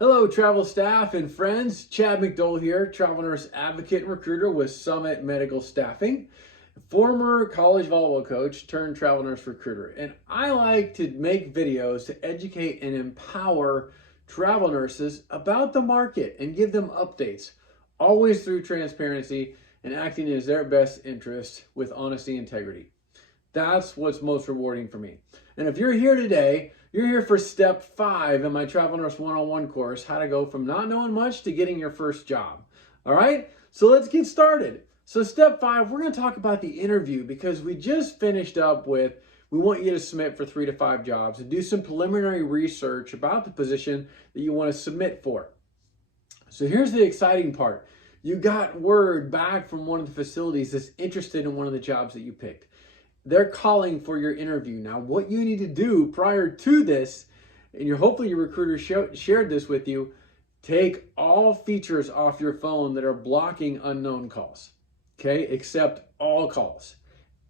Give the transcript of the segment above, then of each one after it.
Hello, travel staff and friends. Chad McDowell here, travel nurse advocate and recruiter with Summit Medical Staffing, former college volleyball coach turned travel nurse recruiter. And I like to make videos to educate and empower travel nurses about the market and give them updates, always through transparency and acting in their best interest with honesty and integrity. That's what's most rewarding for me. And if you're here today, you're here for step 5 in my Travel Nurse 101 course, how to go from not knowing much to getting your first job. All right, so let's get started. So step 5, we're going to talk about the interview because we just finished up with, we want you to submit for 3 to 5 jobs and do some preliminary research about the position that you want to submit for. So here's the exciting part. You got word back from one of the facilities that's interested in one of the jobs that you picked. They're calling for your interview. Now, what you need to do prior to this, and hopefully your recruiter shared this with you, take all features off your phone that are blocking unknown calls, okay? Accept all calls.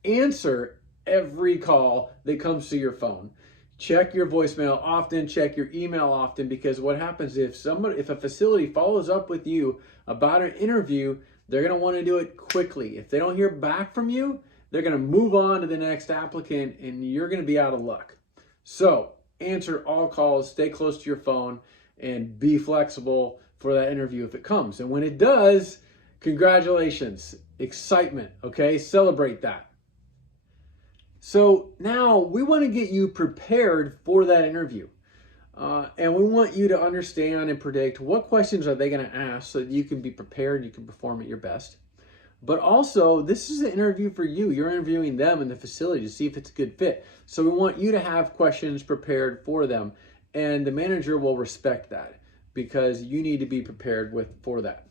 Answer every call that comes to your phone. Check your voicemail often, check your email often, because what happens if a facility follows up with you about an interview, they're gonna wanna do it quickly. If they don't hear back from you, they're going to move on to the next applicant and you're going to be out of luck. So answer all calls, stay close to your phone, and be flexible for that interview if it comes. And when it does, congratulations, excitement, okay? Celebrate that. So now we want to get you prepared for that interview. And we want you to understand and predict what questions are they going to ask so that you can be prepared, you can perform at your best. But also, this is an interview for you. You're interviewing them in the facility to see if it's a good fit. So we want you to have questions prepared for them. And the manager will respect that because you need to be prepared for that.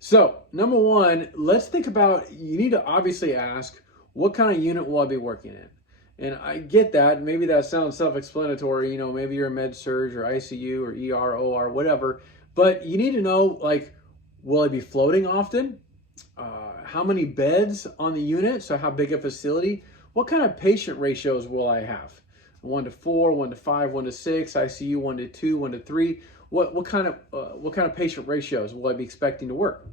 So number 1, let's think about, you need to obviously ask, what kind of unit will I be working in? And I get that. Maybe that sounds self-explanatory. You know, maybe you're a med surg or ICU or ER, OR, whatever. But you need to know, like, will I be floating often? How many beds on the unit? So how big a facility? What kind of patient ratios will I have? 1 to 4, 1 to 5, 1 to 6, ICU 1 to 2, 1 to 3. What kind of patient ratios will I be expecting to work?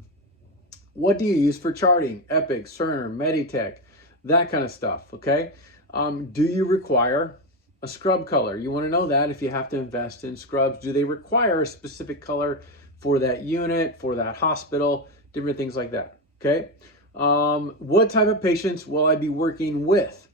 What do you use for charting? Epic, Cerner, Meditech, that kind of stuff, okay? Do you require a scrub color? You want to know that if you have to invest in scrubs. Do they require a specific color for that unit, for that hospital, different things like that? Okay, what type of patients will I be working with?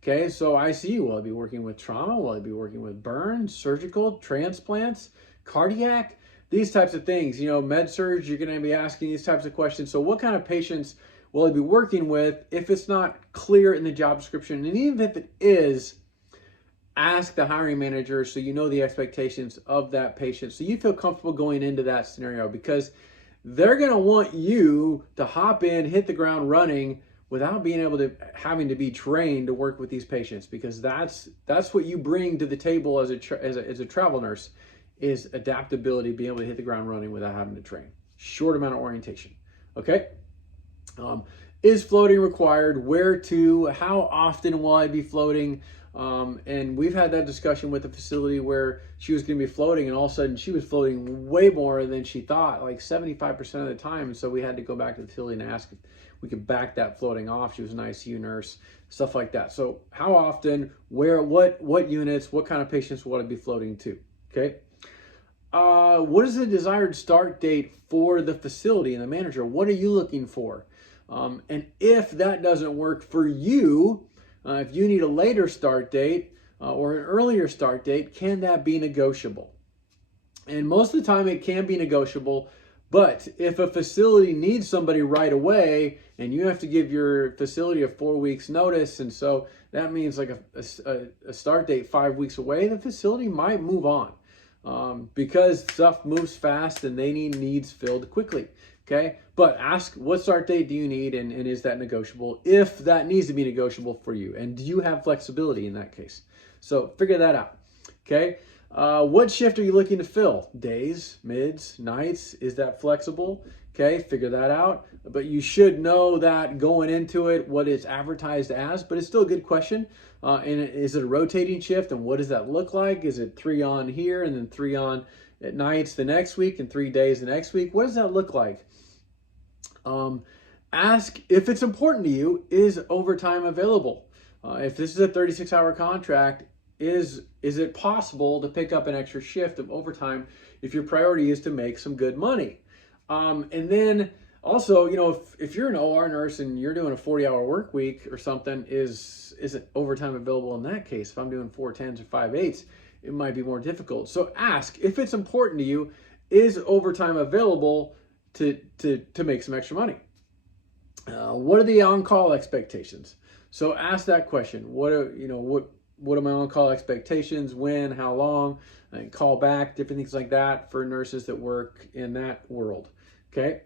Okay, so ICU, will I be working with trauma? Will I be working with burns, surgical, transplants, cardiac? These types of things. You know, med surg, you're going to be asking these types of questions. So what kind of patients will I be working with? If it's not clear in the job description, and even if it is, ask the hiring manager so you know the expectations of that patient, so you feel comfortable going into that scenario, because they're going to want you to hop in, hit the ground running without being able to, having to be trained to work with these patients, because that's what you bring to the table as a travel nurse, is adaptability, being able to hit the ground running without having to train. Short amount of orientation. Okay. Is floating required? Where to? How often will I be floating? And we've had that discussion with the facility where she was going to be floating, and all of a sudden she was floating way more than she thought, like 75% of the time. And so we had to go back to the facility and ask if we could back that floating off. She was an ICU nurse, stuff like that. So how often, where, what units, what kind of patients will I be floating to? Okay. What is the desired start date for the facility and the manager? What are you looking for? And if that doesn't work for you, if you need a later start date or an earlier start date, can that be negotiable? And most of the time it can be negotiable, but if a facility needs somebody right away and you have to give your facility a 4 weeks notice, and so that means like a start date 5 weeks away, the facility might move on because stuff moves fast and they need needs filled quickly. Okay, but ask, what start date do you need, and is that negotiable, if that needs to be negotiable for you, and do you have flexibility in that case? So figure that out. Okay, what shift are you looking to fill? Days, mids, nights? Is that flexible? Okay, figure that out. But you should know that going into it, what it's advertised as, but it's still a good question. And is it a rotating shift, and what does that look like? Is it 3 on here and then 3 on at nights the next week and 3 days the next week? What does that look like? Ask if it's important to you, is overtime available? If this is a 36-hour contract, is it possible to pick up an extra shift of overtime if your priority is to make some good money? And then also, if you're an OR nurse and you're doing a 40-hour work week or something, is it overtime available in that case? If I'm doing 4 10s or 5 8s, it might be more difficult. So ask if it's important to you, is overtime available to make some extra money? What are the on-call expectations? So ask that question. What are my on-call expectations? When? How long? And call back, different things like that for nurses that work in that world. Okay.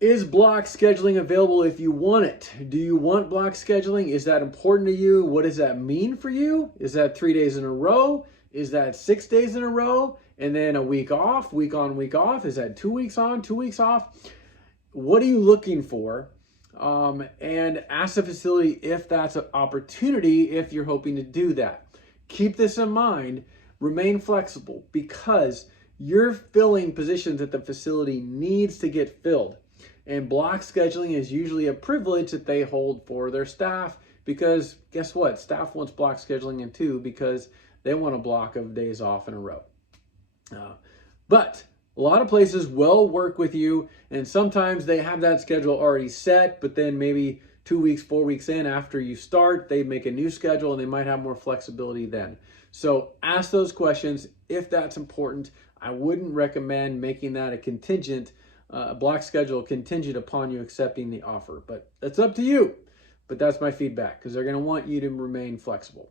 Is block scheduling available if you want it? Do you want block scheduling? Is that important to you? What does that mean for you? Is that 3 days in a row? Is that 6 days in a row? And then a week off, week on, week off? Is that 2 weeks on, 2 weeks off? What are you looking for? And ask the facility if that's an opportunity, if you're hoping to do that. Keep this in mind. Remain flexible, because you're filling positions that the facility needs to get filled. And block scheduling is usually a privilege that they hold for their staff, because guess what? Staff wants block scheduling in too, because they want a block of days off in a row. But a lot of places will work with you, and sometimes they have that schedule already set, but then maybe 2 weeks, 4 weeks in after you start, they make a new schedule and they might have more flexibility then. So ask those questions if that's important. I wouldn't recommend making that a contingent, block schedule contingent upon you accepting the offer, but that's up to you. But that's my feedback, because they're going to want you to remain flexible.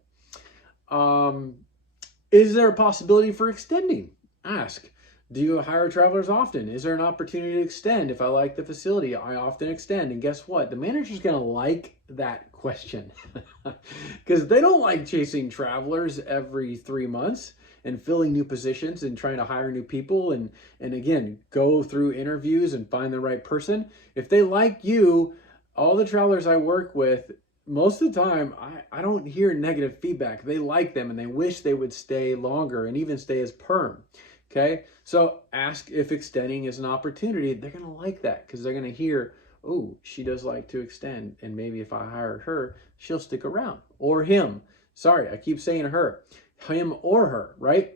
Is there a possibility for extending? Ask. Do you hire travelers often? Is there an opportunity to extend? If I like the facility, I often extend. And guess what? The manager's going to like that question, because they don't like chasing travelers every 3 months and filling new positions and trying to hire new people and again, go through interviews and find the right person. If they like you, all the travelers I work with, most of the time, I don't hear negative feedback. They like them and they wish they would stay longer and even stay as perm. Okay, so ask if extending is an opportunity. They're going to like that, because they're going to hear, oh, she does like to extend, and maybe if I hire her, she'll stick around. Or him. Sorry, I keep saying her. Him or her, right?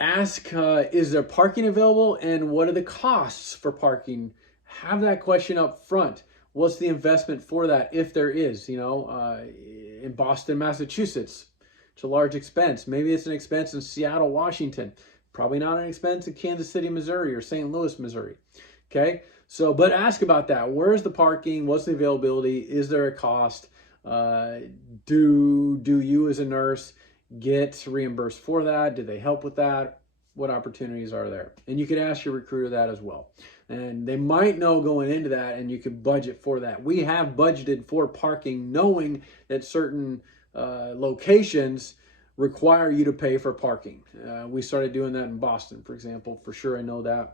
Ask, is there parking available, and what are the costs for parking? Have that question up front. What's the investment for that, if there is? In Boston, Massachusetts, it's a large expense. Maybe it's an expense in Seattle, Washington. Probably not an expense in Kansas City, Missouri, or St. Louis, Missouri. Okay, so but ask about that. Where's the parking? What's the availability? Is there a cost? Do you as a nurse get reimbursed for that? Do they help with that? What opportunities are there? And you can ask your recruiter that as well. And they might know going into that, and you could budget for that. We have budgeted for parking, knowing that certain locations require you to pay for parking. We started doing that in Boston, for example. For sure, I know that.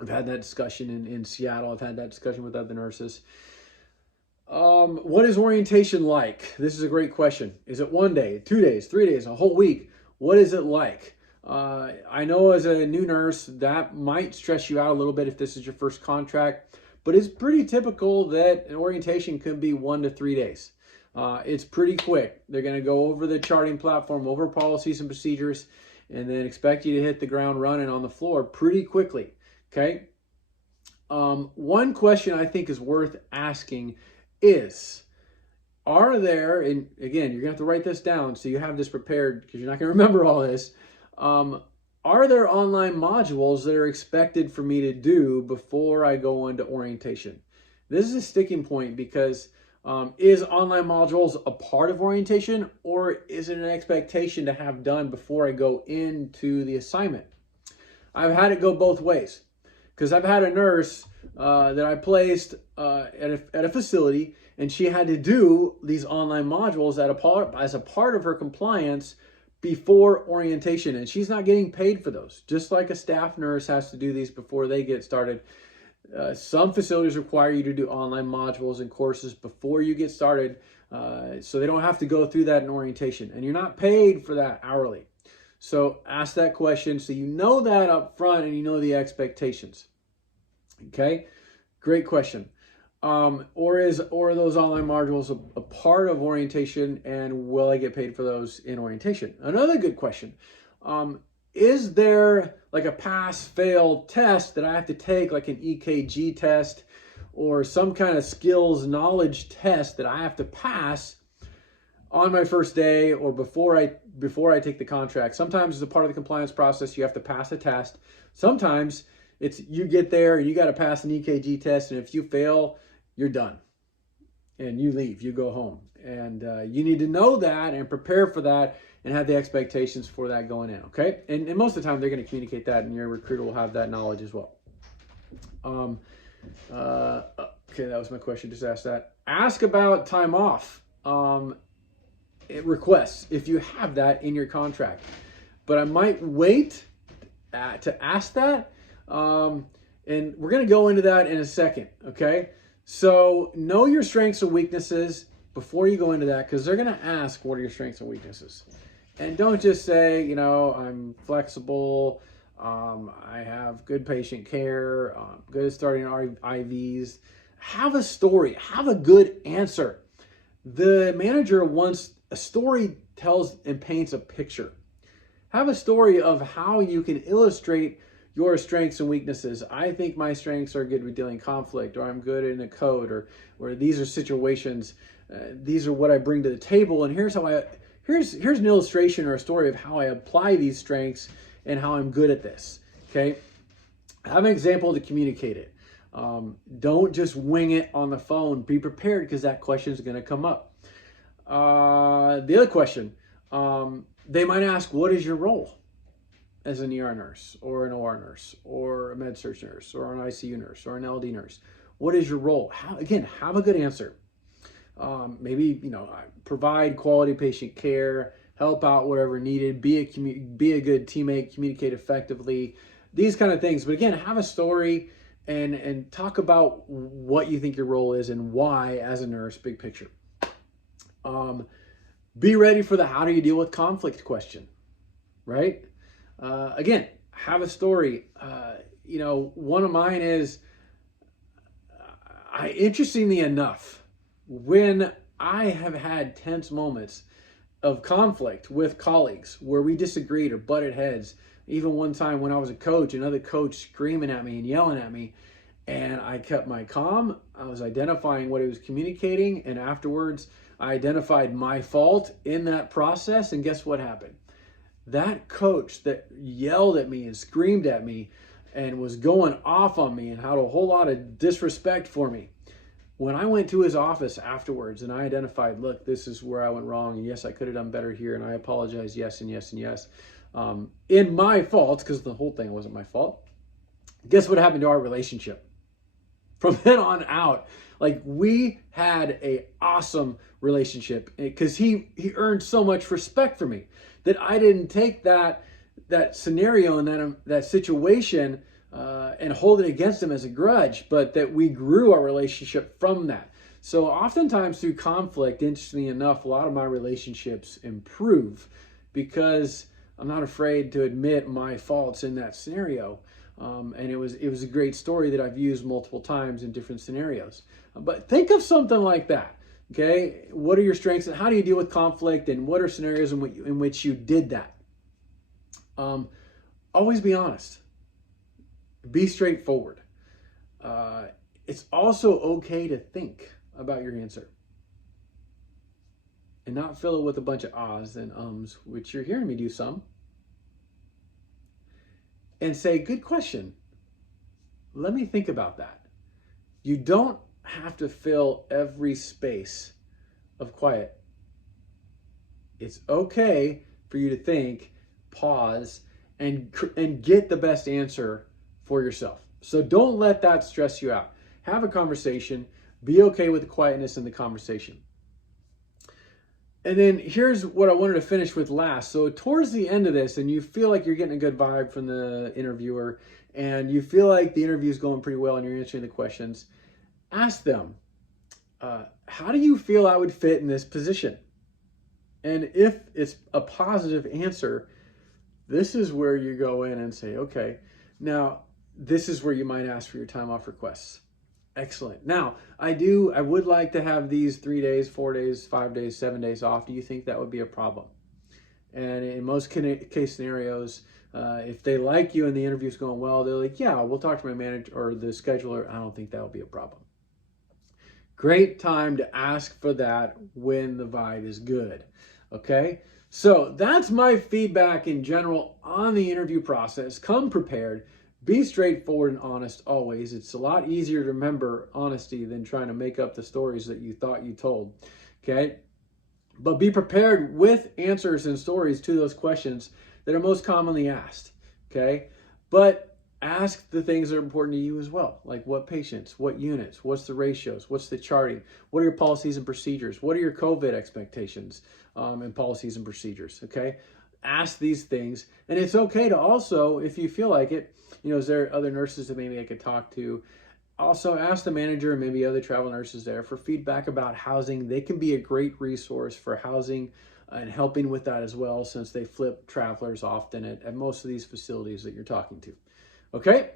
I've had that discussion in Seattle. I've had that discussion with other nurses. What is orientation like? This is a great question. Is it 1 day, 2 days, 3 days, a whole week? What is it like? I know as a new nurse, that might stress you out a little bit if this is your first contract, but it's pretty typical that an orientation could be 1 to 3 days. It's pretty quick. They're going to go over the charting platform, over policies and procedures, and then expect you to hit the ground running on the floor pretty quickly. Okay. One question I think is worth asking is, are there, and again, you're going to have to write this down so you have this prepared, because you're not going to remember all this. Are there online modules that are expected for me to do before I go into orientation? This is a sticking point, because is online modules a part of orientation, or is it an expectation to have done before I go into the assignment? I've had it go both ways, because I've had a nurse that I placed at a facility, and she had to do these online modules as a part of her compliance before orientation, and she's not getting paid for those. Just like a staff nurse has to do these before they get started. Some facilities require you to do online modules and courses before you get started So they don't have to go through that in orientation. And you're not paid for that hourly. So ask that question so you know that up front and you know the expectations. Okay, great question. Or are those online modules a part of orientation, and will I get paid for those in orientation? Another good question. Is there like a pass-fail test that I have to take, like an EKG test or some kind of skills knowledge test that I have to pass on my first day or before I take the contract? Sometimes as a part of the compliance process, you have to pass a test. Sometimes it's you get there and you got to pass an EKG test, and if you fail, you're done and you leave, you go home. And you need to know that and prepare for that and have the expectations for that going in, okay? And most of the time they're going to communicate that, and your recruiter will have that knowledge as well. Okay, that was my question. Just ask that. Ask about time off requests if you have that in your contract. But I might wait to ask that. And we're going to go into that in a second, okay? So know your strengths and weaknesses before you go into that, because they're going to ask, what are your strengths and weaknesses? And don't just say, you know, I'm flexible, I have good patient care, good at starting IVs. Have a story, have a good answer. The manager wants a story, tells and paints a picture. Have a story of how you can illustrate your strengths and weaknesses. I think my strengths are good with dealing conflict, or I'm good in a code, or these are situations, these are what I bring to the table, and here's an illustration or a story of how I apply these strengths and how I'm good at this, okay? Have an example to communicate it. Don't just wing it on the phone. Be prepared, because that question is going to come up. The other question, they might ask, what is your role as an ER nurse or an OR nurse or a med-surg nurse or an ICU nurse or an LD nurse? What is your role? Again, have a good answer. Maybe, you know, provide quality patient care, help out wherever needed, be a good teammate, communicate effectively, these kind of things. But again, have a story and talk about what you think your role is and why as a nurse, big picture. Be ready for the how do you deal with conflict question, right? Again, have a story. You know, one of mine is, interestingly enough, when I have had tense moments of conflict with colleagues where we disagreed or butted heads, even one time when I was a coach, another coach screaming at me and yelling at me, and I kept my calm. I was identifying what he was communicating, and afterwards I identified my fault in that process, and guess what happened? That coach that yelled at me and screamed at me and was going off on me and had a whole lot of disrespect for me, when I went to his office afterwards and I identified, look, this is where I went wrong, and yes, I could have done better here, and I apologize, yes, and yes, and yes, in my fault, because the whole thing wasn't my fault. Guess what happened to our relationship? From then on out, like, we had a awesome relationship, because he earned so much respect for me that I didn't take that scenario and that situation and hold it against him as a grudge, but that we grew our relationship from that. So oftentimes through conflict, interestingly enough, a lot of my relationships improve because I'm not afraid to admit my faults in that scenario. And it was a great story that I've used multiple times in different scenarios. But think of something like that. Okay, what are your strengths and how do you deal with conflict, and what are scenarios in which you did that? Always be honest. Be straightforward. It's also okay to think about your answer and not fill it with a bunch of ahs and ums, which you're hearing me do some. And say, good question. Let me think about that. You don't have to fill every space of quiet. It's okay for you to think, pause, and get the best answer for yourself. So don't let that stress you out. Have a conversation. Be okay with the quietness in the conversation. And then here's what I wanted to finish with last. So towards the end of this, and you feel like you're getting a good vibe from the interviewer, and you feel like the interview is going pretty well and you're answering the questions, ask them, how do you feel I would fit in this position? And if it's a positive answer, this is where you go in and say, okay, now this is where you might ask for your time off requests. Excellent. Now, I would like to have these 3 days, 4 days, 5 days, 7 days off. Do you think that would be a problem? And in most case scenarios, if they like you and the interview's going well, they're like, yeah, we'll talk to my manager or the scheduler. I don't think that will be a problem. Great time to ask for that when the vibe is good. Okay, so that's my feedback in general on the interview process. Come prepared, be straightforward and honest always. It's a lot easier to remember honesty than trying to make up the stories that you thought you told. Okay, but be prepared with answers and stories to those questions that are most commonly asked. Okay, but ask the things that are important to you as well, like what patients, what units, what's the ratios, what's the charting, what are your policies and procedures, what are your COVID expectations and policies and procedures, okay? Ask these things, and it's okay to also, if you feel like it, is there other nurses that maybe I could talk to? Also ask the manager and maybe other travel nurses there for feedback about housing. They can be a great resource for housing and helping with that as well, since they flip travelers often at most of these facilities that you're talking to. Okay,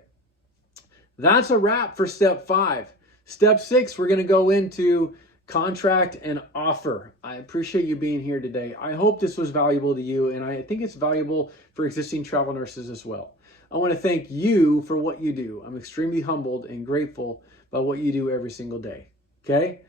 that's a wrap for step 5. Step 6, we're going to go into contract and offer. I appreciate you being here today. I hope this was valuable to you, and I think it's valuable for existing travel nurses as well. I want to thank you for what you do. I'm extremely humbled and grateful by what you do every single day. Okay,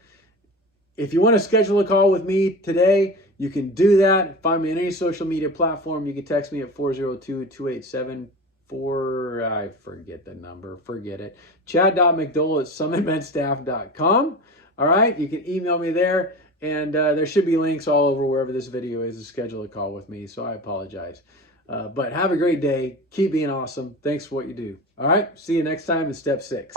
if you want to schedule a call with me today, you can do that. Find me on any social media platform. You can text me at 402-287 I forget the number, forget it. chad.mcdowell@summitmedstaff.com. All right, you can email me there, and there should be links all over wherever this video is to schedule a call with me, so I apologize. But have a great day. Keep being awesome. Thanks for what you do. All right, see you next time in step 6.